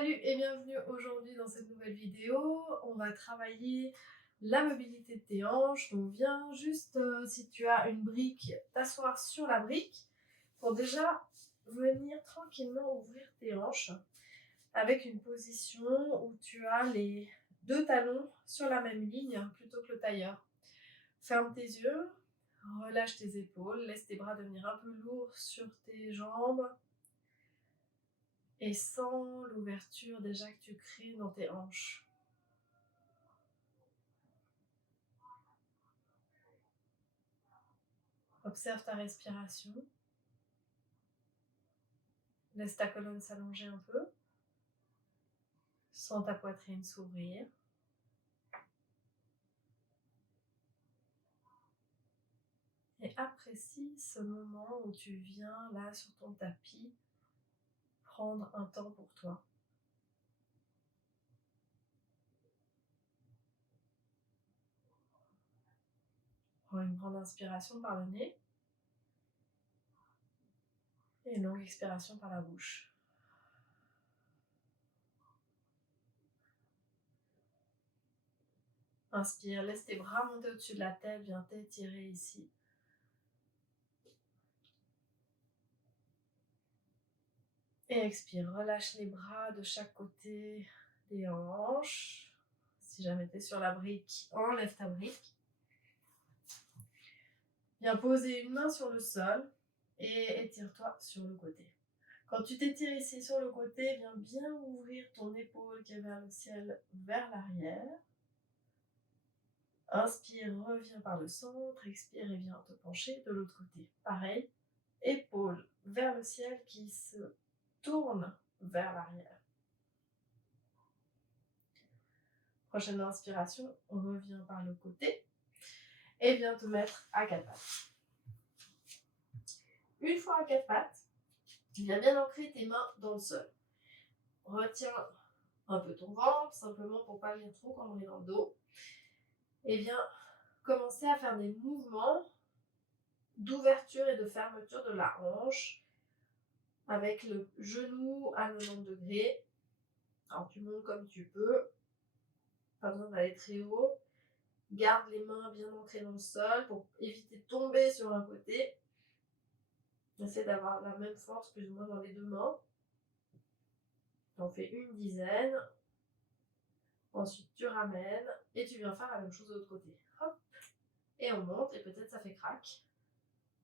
Salut et bienvenue aujourd'hui dans cette nouvelle vidéo. On va travailler la mobilité de tes hanches. Donc viens juste, si tu as une brique, t'asseoir sur la brique pour déjà venir tranquillement ouvrir tes hanches avec une position où tu as les deux talons sur la même ligne plutôt que le tailleur. Ferme tes yeux, relâche tes épaules, laisse tes bras devenir un peu lourds sur tes jambes. Et sens l'ouverture déjà que tu crées dans tes hanches. Observe ta respiration. Laisse ta colonne s'allonger un peu. Sens ta poitrine s'ouvrir. Et apprécie ce moment où tu viens là sur ton tapis prendre un temps pour toi. Prends une grande inspiration par le nez et une longue expiration par la bouche. Inspire, laisse tes bras monter au-dessus de la tête, viens t'étirer ici. Et expire, relâche les bras de chaque côté des hanches. Si jamais tu es sur la brique, enlève ta brique. Viens poser une main sur le sol et étire-toi sur le côté. Quand tu t'étires ici sur le côté, viens bien ouvrir ton épaule qui est vers le ciel, vers l'arrière. Inspire, reviens par le centre, expire et viens te pencher de l'autre côté. Pareil, épaule vers le ciel qui se tourne vers l'arrière. Prochaine inspiration, on revient par le côté et viens te mettre à quatre pattes. Une fois à quatre pattes, viens bien ancrer tes mains dans le sol. Retiens un peu ton ventre, simplement pour pas venir trop cambrer dans le dos. Et viens commencer à faire des mouvements d'ouverture et de fermeture de la hanche avec le genou à 90 degrés. Alors tu montes comme tu peux, pas besoin d'aller très haut. Garde les mains bien ancrées dans le sol pour éviter de tomber sur un côté. Essaie d'avoir la même force plus ou moins dans les deux mains. Tu en fais une dizaine. Ensuite tu ramènes et tu viens faire la même chose de l'autre côté. Hop. Et on monte et peut-être ça fait crack.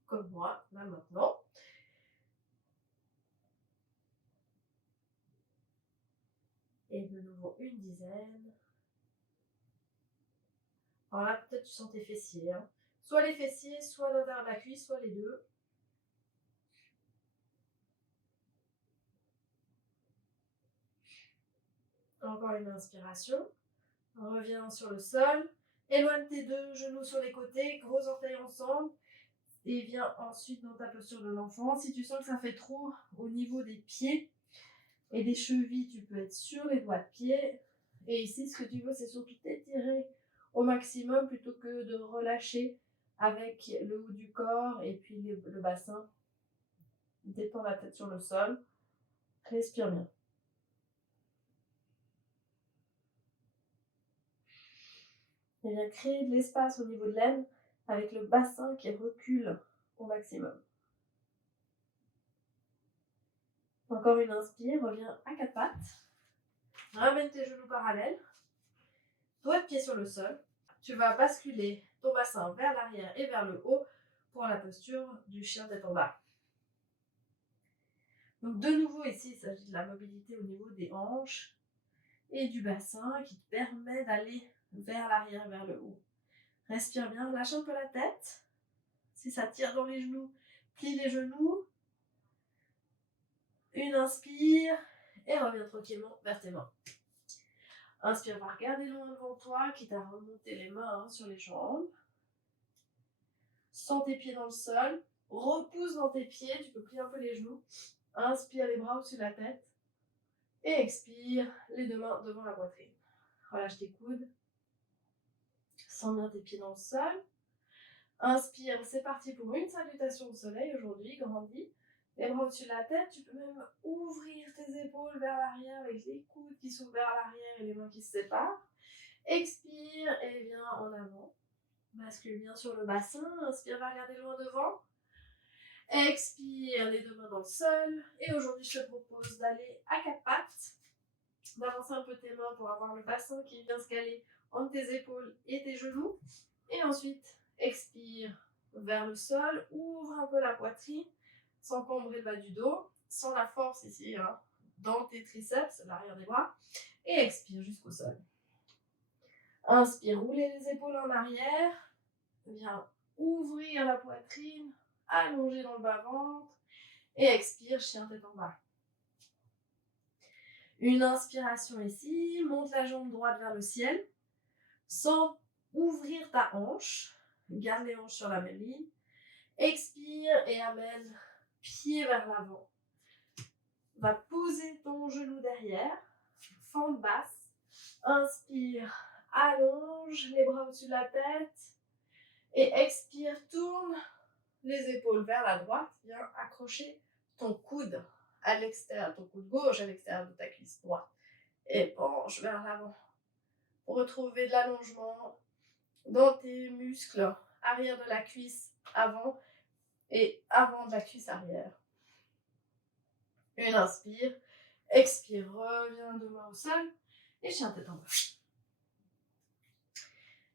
Comme moi, là maintenant. Et de nouveau une dizaine. Alors là, peut-être tu sens tes fessiers. Hein. Soit les fessiers, soit l'intérieur de la cuisse, soit les deux. Encore une inspiration. On revient sur le sol. Éloigne tes deux genoux sur les côtés, gros orteils ensemble. Et viens ensuite dans ta posture de l'enfant. Si tu sens que ça fait trop au niveau des pieds et des chevilles, tu peux être sur les doigts de pied. Et ici, ce que tu veux, c'est surtout t'étirer au maximum plutôt que de relâcher avec le haut du corps et puis le bassin. Détends la tête sur le sol. Respire bien. Et bien créer de l'espace au niveau de l'aine avec le bassin qui recule au maximum. Encore une inspire, reviens à quatre pattes. Ramène tes genoux parallèles. Doigt de pied sur le sol. Tu vas basculer ton bassin vers l'arrière et vers le haut pour la posture du chien tête en bas. Donc de nouveau ici, il s'agit de la mobilité au niveau des hanches et du bassin qui te permet d'aller vers l'arrière, vers le haut. Respire bien, lâche un peu la tête. Si ça tire dans les genoux, plie les genoux. Une inspire et reviens tranquillement vers tes mains. Inspire, va regarder loin devant toi, quitte à remonter les mains sur les jambes. Sens tes pieds dans le sol. Repousse dans tes pieds, tu peux plier un peu les genoux. Inspire les bras au-dessus de la tête. Et expire, les deux mains devant la poitrine. Relâche tes coudes. Sens bien tes pieds dans le sol. Inspire, c'est parti pour une salutation au soleil aujourd'hui, grandis. Les bras au-dessus de la tête, tu peux même ouvrir tes épaules vers l'arrière avec les coudes qui s'ouvrent vers l'arrière et les mains qui se séparent. Expire et viens en avant. Bascule bien sur le bassin. Inspire, va regarder loin devant. Expire, les deux mains dans le sol. Et aujourd'hui, je te propose d'aller à quatre pattes. D'avancer un peu tes mains pour avoir le bassin qui vient se caler entre tes épaules et tes genoux. Et ensuite, expire vers le sol. Ouvre un peu la poitrine sans combrer le bas du dos. Sans la force ici, hein, dans tes triceps, l'arrière des bras. Et expire jusqu'au sol. Inspire, roulez les épaules en arrière. Viens ouvrir la poitrine, allonger dans le bas-ventre. Et expire, chien tête en bas. Une inspiration ici, monte la jambe droite vers le ciel, sans ouvrir ta hanche. Garde les hanches sur la même ligne. Expire et amène pied vers l'avant. Va poser ton genou derrière, fente basse. Inspire, allonge les bras au-dessus de la tête. Et expire, tourne les épaules vers la droite. Viens accrocher ton coude à l'extérieur, ton coude gauche à l'extérieur de ta cuisse droite. Et penche vers l'avant. Pour retrouver de l'allongement dans tes muscles arrière de la cuisse avant et avant de la cuisse arrière. Une inspire, expire, reviens deux mains au sol et chien tête en bas.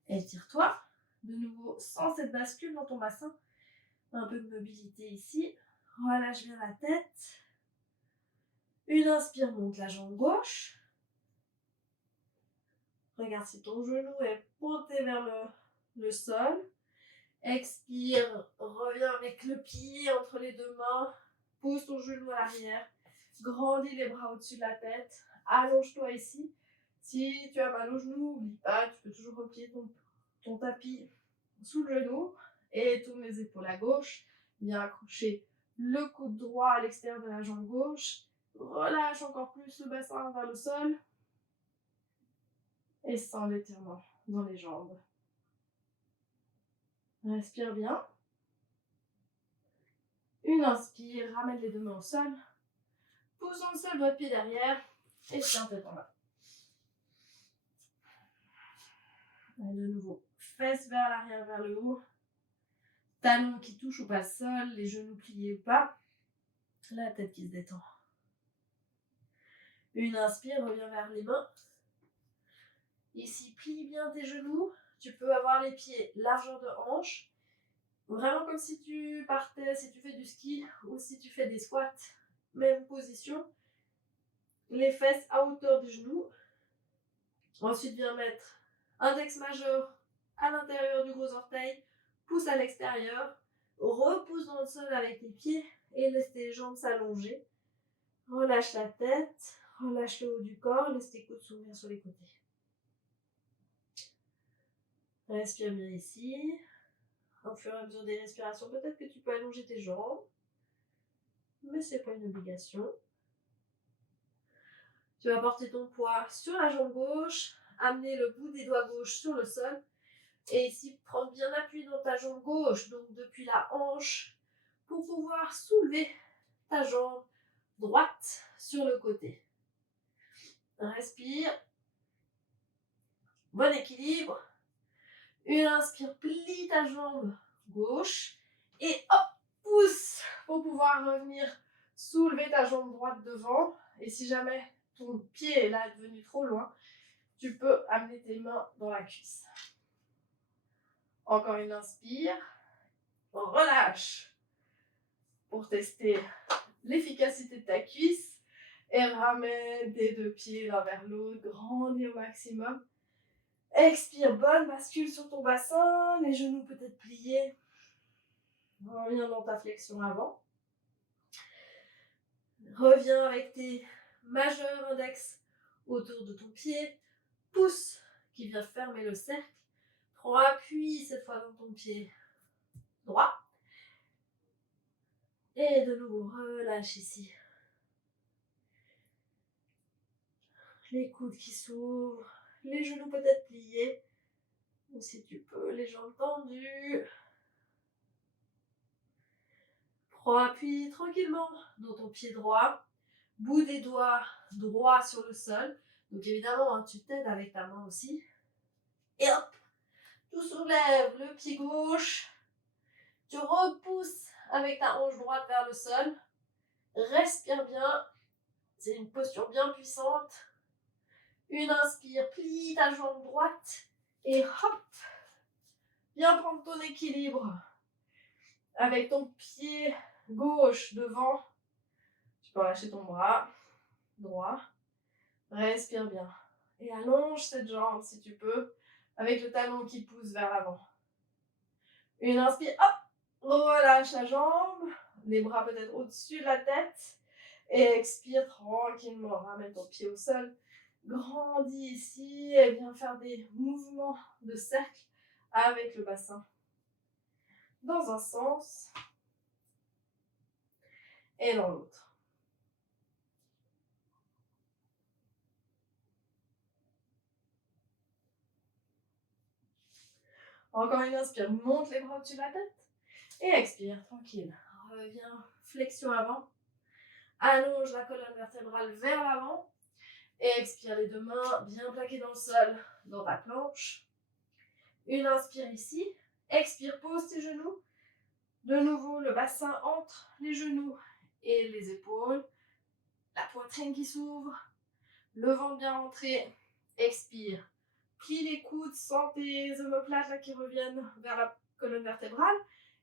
Étire-toi, de nouveau sans cette bascule dans ton bassin. Un peu de mobilité ici. Relâche bien la tête. Une inspire, monte la jambe gauche. Regarde si ton genou est pointé vers le sol. Expire, reviens avec le pied entre les deux mains. Pose ton genou à l'arrière. Grandis les bras au-dessus de la tête. Allonge-toi ici. Si tu as mal au genou, n'oublie pas, tu peux toujours replier ton tapis sous le genou. Et tourne les épaules à gauche. Viens accrocher le coude droit à l'extérieur de la jambe gauche. Relâche encore plus le bassin vers le sol. Et sens l'étirement dans les jambes. Respire bien. Une inspire, ramène les deux mains au sol. Pousse dans le sol, votre pied derrière. Et chien tête en bas. Et de nouveau, fesses vers l'arrière, vers le haut. Talons qui touchent ou pas le sol, les genoux pliés ou pas. La tête qui se détend. Une inspire, reviens vers les mains. Ici, plie bien tes genoux. Tu peux avoir les pieds largeur de hanche. Vraiment comme si tu partais, si tu fais du ski ou si tu fais des squats. Même position. Les fesses à hauteur du genou. Ensuite, viens mettre index majeur à l'intérieur du gros orteil. Pousse à l'extérieur. Repousse dans le sol avec les pieds et laisse tes jambes s'allonger. Relâche la tête. Relâche le haut du corps. Laisse tes coudes s'ouvrir sur les côtés. Respire bien ici. Au fur et à mesure des respirations, peut-être que tu peux allonger tes jambes. Mais ce n'est pas une obligation. Tu vas porter ton poids sur la jambe gauche, amener le bout des doigts gauche sur le sol. Et ici, prendre bien appui dans ta jambe gauche, donc depuis la hanche, pour pouvoir soulever ta jambe droite sur le côté. Respire. Bon équilibre. Une inspire, plie ta jambe gauche. Et hop, pousse pour pouvoir revenir soulever ta jambe droite devant. Et si jamais ton pied est là devenu trop loin, tu peux amener tes mains dans la cuisse. Encore une inspire. Relâche pour tester l'efficacité de ta cuisse. Et ramène tes deux pieds l'un vers l'autre. Grandis au maximum. Expire, bonne bascule sur ton bassin. Les genoux peut-être pliés. Reviens dans ta flexion avant. Reviens avec tes majeurs index autour de ton pied. Pouce qui vient fermer le cercle. Prends appui cette fois dans ton pied droit. Et de nouveau, relâche ici. Les coudes qui s'ouvrent. Les genoux peut-être pliés. Ou si tu peux, les jambes tendues. Prends appui tranquillement dans ton pied droit, bout des doigts droit sur le sol. Donc évidemment, hein, tu t'aides avec ta main aussi. Et hop, tu soulèves le pied gauche, tu repousses avec ta hanche droite vers le sol. Respire bien, c'est une posture bien puissante. Une inspire, plie ta jambe droite et hop, viens prendre ton équilibre avec ton pied gauche devant. Tu peux lâcher ton bras droit. Respire bien. Et allonge cette jambe si tu peux, avec le talon qui pousse vers l'avant. Une inspire, hop, relâche la jambe, les bras peut-être au-dessus de la tête. Et expire tranquillement, ramène ton pied au sol. Grandis ici et viens faire des mouvements de cercle avec le bassin. Dans un sens et dans l'autre. Encore une inspire, monte les bras au-dessus de la tête. Et expire, tranquille. Reviens, flexion avant. Allonge la colonne vertébrale vers l'avant. Et expire les deux mains bien plaquées dans le sol, dans ta planche. Une inspire ici. Expire, pose tes genoux. De nouveau, le bassin entre les genoux et les épaules. La poitrine qui s'ouvre. Le ventre bien rentré. Expire. Plie les coudes, sens tes omoplates là qui reviennent vers la colonne vertébrale.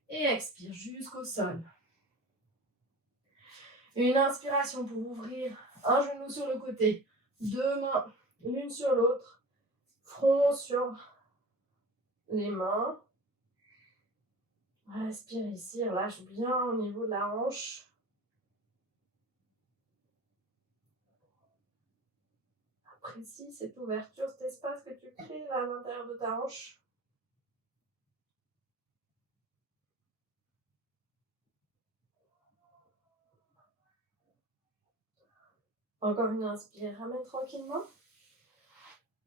Et expire jusqu'au sol. Une inspiration pour ouvrir un genou sur le côté. Deux mains l'une sur l'autre. Front sur les mains. Respire ici, relâche bien au niveau de la hanche. Apprécie cette ouverture, cet espace que tu crées là à l'intérieur de ta hanche. Encore une inspire, ramène tranquillement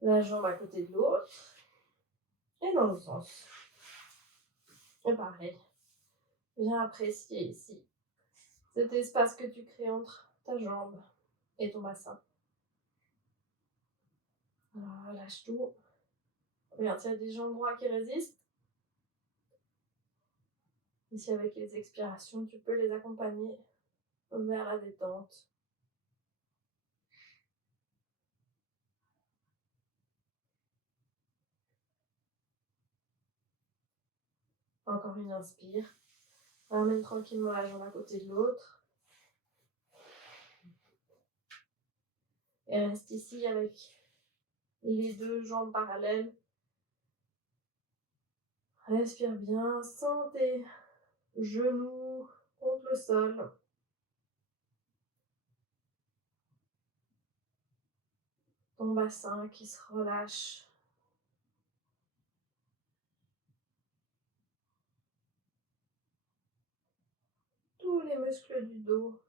la jambe à côté de l'autre. Et dans l'autre sens. Et pareil. Viens apprécier ici cet espace que tu crées entre ta jambe et ton bassin. Alors, relâche tout. Regarde, s'il y a des jambes droits qui résistent. Ici, avec les expirations, tu peux les accompagner vers la détente. Encore une inspire. Ramène tranquillement la jambe à côté de l'autre. Et reste ici avec les deux jambes parallèles. Respire bien, sens tes genoux contre le sol. Ton bassin qui se relâche. Tous les muscles du dos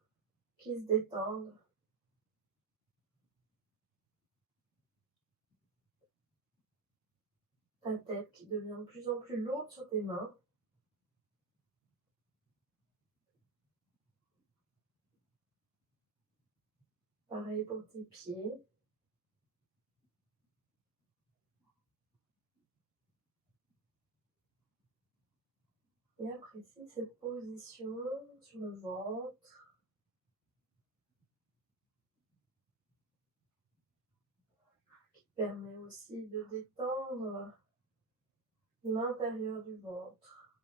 qui se détendent. Ta tête qui devient de plus en plus lourde sur tes mains. Pareil pour tes pieds. Et apprécie cette position sur le ventre. Qui permet aussi de détendre l'intérieur du ventre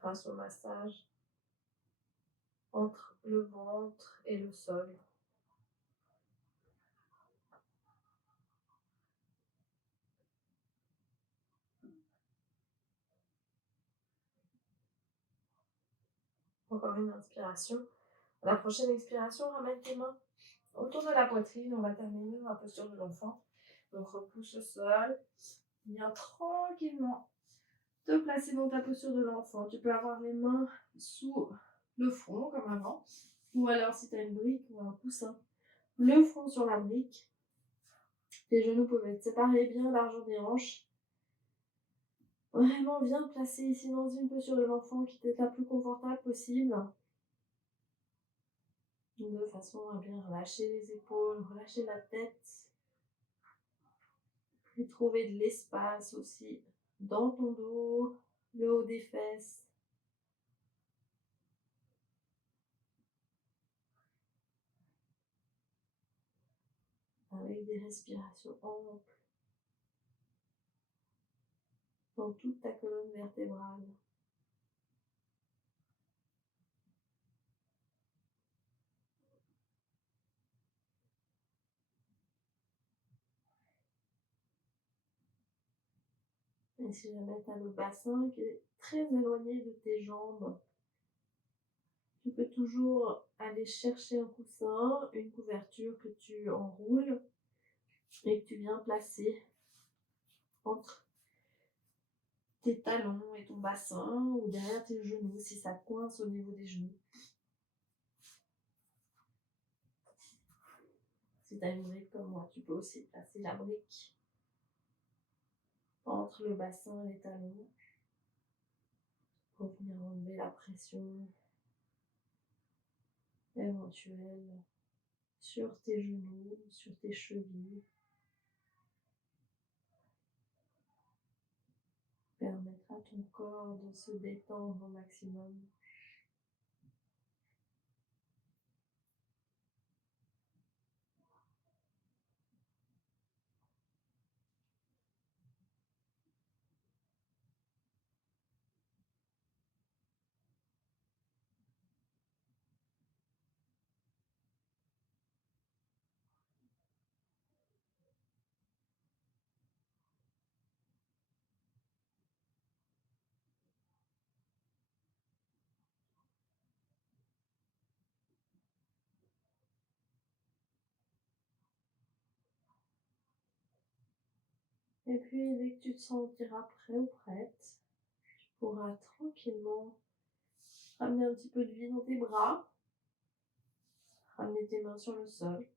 grâce au massage entre le ventre et le sol. Encore une inspiration. À la prochaine expiration, ramène tes mains autour de la poitrine. On va terminer dans la posture de l'enfant. Donc repousse le sol. Viens tranquillement te placer dans ta posture de l'enfant. Tu peux avoir les mains sous le front comme avant. Ou alors si tu as une brique ou un coussin, le front sur la brique. Tes genoux peuvent être séparés bien largeur des hanches. Vraiment, viens te placer ici dans une posture de l'enfant qui est la plus confortable possible. de façon à bien relâcher les épaules, relâcher la tête et trouver de l'espace aussi dans ton dos, le haut des fesses. Avec des respirations amples dans toute ta colonne vertébrale. Et si jamais tu as le bassin qui est très éloigné de tes jambes, tu peux toujours aller chercher un coussin, une couverture que tu enroules et que tu viens placer entre tes talons et ton bassin ou derrière tes genoux si ça coince au niveau des genoux. Si tu as une brique comme moi, tu peux aussi placer la brique entre le bassin et les talons pour venir enlever la pression éventuelle sur tes genoux, sur tes chevilles. Permettre à ton corps de se détendre au maximum. Et puis, dès que tu te sentiras prêt ou prête, tu pourras tranquillement ramener un petit peu de vie dans tes bras, ramener tes mains sur le sol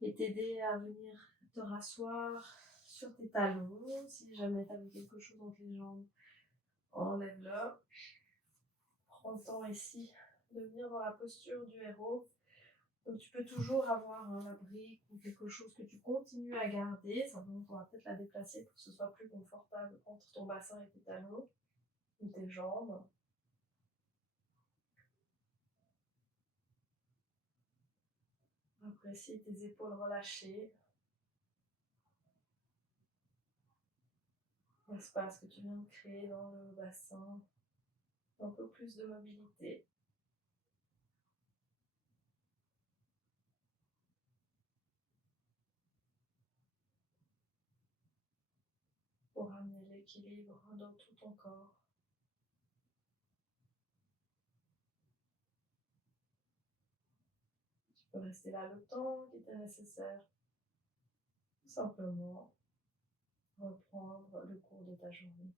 et t'aider à venir te rasseoir sur tes talons. Si jamais tu avais quelque chose entre les jambes, enlève-le. Prends le temps ici de venir dans la posture du héros. Donc tu peux toujours avoir la brique ou quelque chose que tu continues à garder. Simplement, tu vas peut-être la déplacer pour que ce soit plus confortable entre ton bassin et tes talons ou tes jambes. Apprécie tes épaules relâchées, l'espace que tu viens de créer dans le bassin, un peu plus de mobilité. Pour ramener l'équilibre dans tout ton corps. Tu peux rester là le temps qui est nécessaire. Tout simplement reprendre le cours de ta journée.